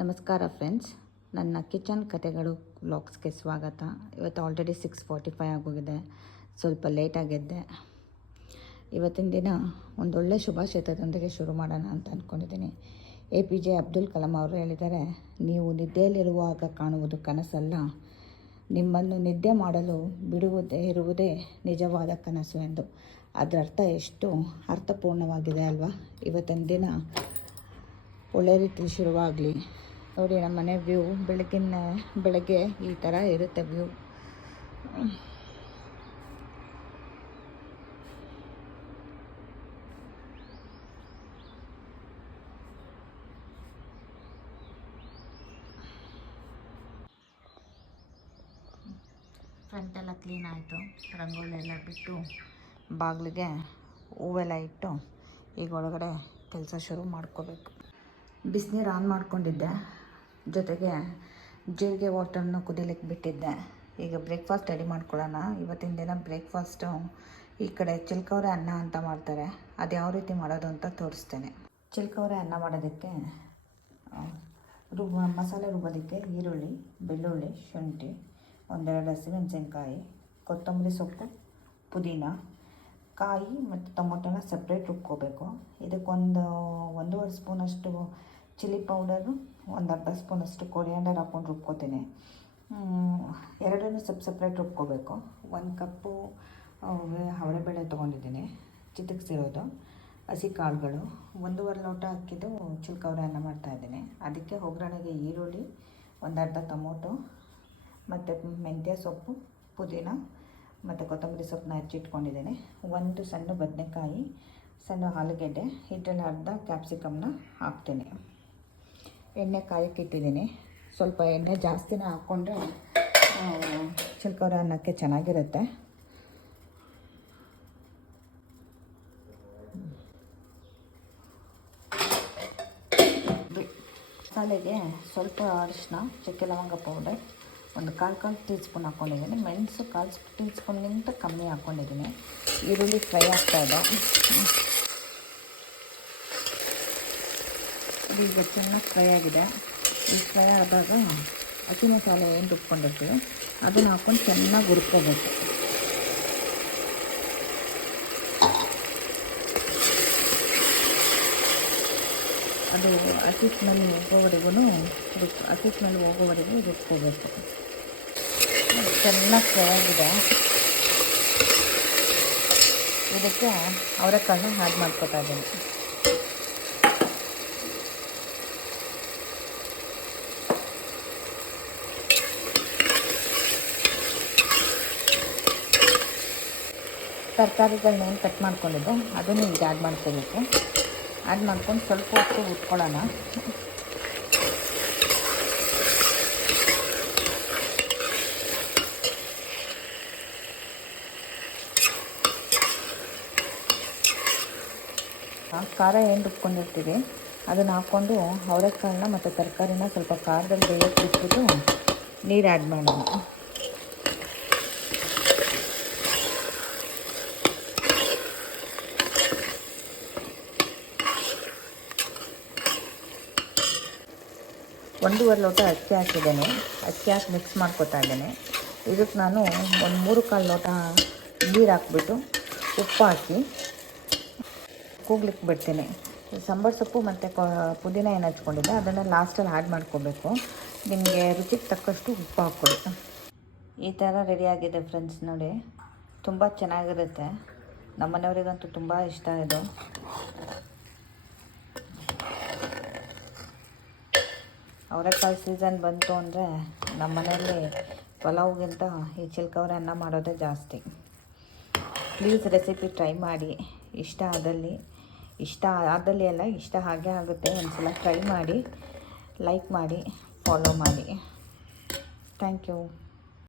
ನಮಸ್ಕಾರ ಫ್ರೆಂಡ್ಸ್, ನನ್ನ ಕಿಚನ್ ಕಥೆಗಳು ವ್ಲಾಗ್ಸ್ಗೆ ಸ್ವಾಗತ. ಇವತ್ತು ಆಲ್ರೆಡಿ 6:45 ಆಗೋಗಿದೆ, ಸ್ವಲ್ಪ ಲೇಟಾಗಿದ್ದೆ. ಇವತ್ತಿನ ದಿನ ಒಂದೊಳ್ಳೆ ಶುಭಾಶಯದೊಂದಿಗೆ ಶುರು ಮಾಡೋಣ ಅಂತ ಅಂದ್ಕೊಂಡಿದ್ದೀನಿ. APJ ಅಬ್ದುಲ್ ಕಲಾಂ ಅವರು ಹೇಳಿದ್ದಾರೆ, ನೀವು ನಿದ್ದೆಯಲ್ಲಿರುವಾಗ ಕಾಣುವುದು ಕನಸಲ್ಲ, ನಿಮ್ಮನ್ನು ನಿದ್ದೆ ಮಾಡಲು ಇರುವುದೇ ನಿಜವಾದ ಕನಸು ಎಂದು. ಅದರ ಅರ್ಥ ಎಷ್ಟು ಅರ್ಥಪೂರ್ಣವಾಗಿದೆ ಅಲ್ವಾ? ಇವತ್ತಿನ ದಿನ ಒಳ್ಳೆ ರೀತಿ ಶುರುವಾಗಲಿ. ನೋಡಿ, ನಮ್ಮ ಮನೆ ವ್ಯೂ ಬೆಳಗ್ಗೆ ಈ ಥರ ಇರುತ್ತೆ ವ್ಯೂ. ಫ್ರಂಟೆಲ್ಲ ಕ್ಲೀನ್ ಆಯಿತು, ರಂಗೋಲಿ ಎಲ್ಲ ಬಿಟ್ಟು ಬಾಗಿಲಿಗೆ ಹೂವೆಲ್ಲ ಇಟ್ಟು ಈಗ ಒಳಗಡೆ ಕೆಲಸ ಶುರು ಮಾಡ್ಕೋಬೇಕು. ಬಿಸಿನೀರು ಆನ್ ಮಾಡ್ಕೊಂಡಿದ್ದೆ, ಜೊತೆಗೆ ಜೀರಿಗೆ ವಾಟರ್ನ ಕುದಿಲಿಕ್ಕೆ ಬಿಟ್ಟಿದ್ದೆ. ಈಗ ಬ್ರೇಕ್ಫಾಸ್ಟ್ ರೆಡಿ ಮಾಡ್ಕೊಳ್ಳೋಣ. ಇವತ್ತಿನ ದಿನ ಬ್ರೇಕ್ಫಾಸ್ಟು ಈ ಕಡೆ ಚಿಲ್ಕವರೆ ಅನ್ನ ಅಂತ ಮಾಡ್ತಾರೆ, ಅದು ಯಾವ ರೀತಿ ಮಾಡೋದು ಅಂತ ತೋರಿಸ್ತೇನೆ. ಚಿಲ್ಕವರೆ ಅನ್ನ ಮಾಡೋದಕ್ಕೆ ಮಸಾಲೆ ರುಬ್ಬೋದಕ್ಕೆ ಈರುಳ್ಳಿ, ಬೆಳ್ಳುಳ್ಳಿ, ಶುಂಠಿ, ಒಂದೆರಡು ಹಸಿಮೆಣಸಿನ್ಕಾಯಿ, ಕೊತ್ತಂಬರಿ ಸೊಪ್ಪು, ಪುದೀನ, ಕಾಯಿ ಮತ್ತು ಟೊಮೊಟೊನ ಸಪ್ರೇಟ್ ರುಬ್ಕೋಬೇಕು. ಇದಕ್ಕೊಂದು 1.5 ಸ್ಪೂನಷ್ಟು ಚಿಲ್ಲಿ ಪೌಡರು, ಒಂದು ಅರ್ಧ ಸ್ಪೂನಷ್ಟು ಕೊರಿಯಾಂಡರ್ ಹಾಕ್ಕೊಂಡು ರುಬ್ಕೋತೀನಿ. ಎರಡನ್ನೂ ಸಪ್ರೇಟ್ ರುಬ್ಕೋಬೇಕು. 1 ಕಪ್ಪು ಅವರೆಬೇಳೆ ತೊಗೊಂಡಿದ್ದೀನಿ, ಚಿತಕ್ಸಿರೋದು, ಹಸಿ ಕಾಳುಗಳು, 1.5 ಲೋಟ ಅಕ್ಕಿದು ಚಿಲ್ಕವರೆ ಅನ್ನ ಮಾಡ್ತಾಯಿದ್ದೀನಿ. ಅದಕ್ಕೆ ಒಗ್ಗರಣೆಗೆ ಈರುಳ್ಳಿ, ಒಂದು ಅರ್ಧ ಟೊಮೊಟೊ ಮತ್ತು ಮೆಂತ್ಯ ಸೊಪ್ಪು, ಪುದೀನ ಮತ್ತು ಕೊತ್ತಂಬರಿ ಸೊಪ್ಪನ್ನ ಹೆಚ್ಚಿಟ್ಕೊಂಡಿದ್ದೀನಿ. 1 ಸಣ್ಣ ಬದನೆಕಾಯಿ, ಸಣ್ಣ ಆಲೂಗೆಡ್ಡೆ, ಇದರಲ್ಲಿ ಅರ್ಧ ಕ್ಯಾಪ್ಸಿಕಮ್ನ ಹಾಕ್ತೀನಿ. ಎಣ್ಣೆ ಕಾಯಕ್ಕೆ ಇಟ್ಟಿದ್ದೀನಿ. ಸ್ವಲ್ಪ ಎಣ್ಣೆ ಜಾಸ್ತಿನ ಹಾಕ್ಕೊಂಡ್ರೆ ಚಿಲ್ಕವರೆ ಅನ್ನಕ್ಕೆ ಚೆನ್ನಾಗಿರುತ್ತೆ. ಮಸಾಲೆಗೆ ಸ್ವಲ್ಪ ಅರಿಶಿನ, ಚಕ್ಕೆ ಲವಂಗ ಪೌಡರ್, ಒಂದು ಕಾಲು ಟೀ ಸ್ಪೂನ್ ಹಾಕ್ಕೊಂಡಿದ್ದೀನಿ. ಮೆಣಸು 1/4 ಟೀ ಸ್ಪೂನ್ಗಿಂತ ಕಮ್ಮಿ ಹಾಕ್ಕೊಂಡಿದ್ದೀನಿ. ಈರುಳ್ಳಿ ಫ್ರೈ ಆಗ್ತಾಯಿದೆ. ಈಗ ಚೆನ್ನಾಗಿ ಫ್ರೈ ಆಗಿದೆ. ಈ ಫ್ರೈ ಆದಾಗ ಹಸಿ ಮಸಾಲೆ ಏನು ರುಬ್ಕೊಂಡಿರ್ತೀವಿ ಅದನ್ನು ಹಾಕ್ಕೊಂಡು ಚೆನ್ನಾಗಿ ಹುರ್ಕೋಬೇಕು. ಅದು ಹಸಿ ಸ್ಮೆಲ್ ಹೋಗೋವರೆಗೂ ರುಬ್ಕೋಬೇಕು. ಚೆನ್ನಾಗಿ ಫ್ರೈ ಆಗಿದೆ. ಇದಕ್ಕೆ ಅವರೆಕಾಳನ್ನ ಆ್ಯಡ್ ಮಾಡ್ಕೊತಾ ಇದ್ದೀನಿ. ತರಕಾರಿಗಳನ್ನ ಏನು ಕಟ್ ಮಾಡ್ಕೊಂಡಿದ್ದೆ ಅದನ್ನು ಈಗ ಆ್ಯಡ್ ಮಾಡ್ಕೋಬೇಕು. ಆ್ಯಡ್ ಮಾಡ್ಕೊಂಡು ಸ್ವಲ್ಪ ಹೊತ್ತು ಉಟ್ಕೊಳ್ಳೋಣ. ಖಾರ ಏನು ರುಬ್ಕೊಂಡಿರ್ತೀವಿ ಅದನ್ನು ಹಾಕ್ಕೊಂಡು ಅವರೆಕಾಳನ್ನ ಮತ್ತು ತರಕಾರಿನ ಸ್ವಲ್ಪ ಖಾರದಲ್ಲಿ ಬೇಯಕ್ಕೆ ಬಿಟ್ಬಿಟ್ಟು ನೀರು ಆ್ಯಡ್ ಮಾಡೋಣ. ಒಂದೂವರೆ ಲೋಟ ಅಕ್ಕಿ ಹಾಕಿದ್ದೇನೆ. ಅಕ್ಕಿ ಹಾಕಿ ಮಿಕ್ಸ್ ಮಾಡ್ಕೊತಾ ಇದ್ದೇನೆ. ಇದಕ್ಕೆ ನಾನು 3/4 ಲೋಟ ನೀರು ಹಾಕ್ಬಿಟ್ಟು ಉಪ್ಪು ಹಾಕಿ ಕೂಗ್ಲಿಕ್ಕೆ ಬಿಡ್ತೀನಿ. ಸಾಂಬಾರು ಸೊಪ್ಪು ಮತ್ತು ಪುದೀನ ಏನು ಹಚ್ಕೊಂಡಿದ್ದೆ ಅದನ್ನು ಲಾಸ್ಟಲ್ಲಿ ಆ್ಯಡ್ ಮಾಡ್ಕೋಬೇಕು. ನಿಮಗೆ ರುಚಿಗೆ ತಕ್ಕಷ್ಟು ಉಪ್ಪು ಹಾಕ್ಕೊಡಿ. ಈ ಥರ ರೆಡಿಯಾಗಿದೆ ಫ್ರೆಂಡ್ಸ್. ನೋಡಿ, ತುಂಬ ಚೆನ್ನಾಗಿರುತ್ತೆ. ನಮ್ಮ ಮನೆಯವರಿಗಂತೂ ತುಂಬ ಇಷ್ಟ ಇದು. ಅವರೆಕಾಳು ಸೀಸನ್ ಬಂತು ಅಂದರೆ ನಮ್ಮ ಮನೆಯಲ್ಲಿ ಪಲಾವ್ಗಿಂತ ಈ ಚಿಲ್ಕವರೆ ಅನ್ನ ಮಾಡೋದೇ ಜಾಸ್ತಿ. ಪ್ಲೀಸ್ ರೆಸಿಪಿ ಟ್ರೈ ಮಾಡಿ. ಇಷ್ಟ ಆದಲ್ಲಿ ಎಲ್ಲ ಇಷ್ಟ ಹಾಗೆ ಆಗುತ್ತೆ. ಒಂದ್ಸಲ ಟ್ರೈ ಮಾಡಿ, ಲೈಕ್ ಮಾಡಿ, ಫಾಲೋ ಮಾಡಿ. Thank you.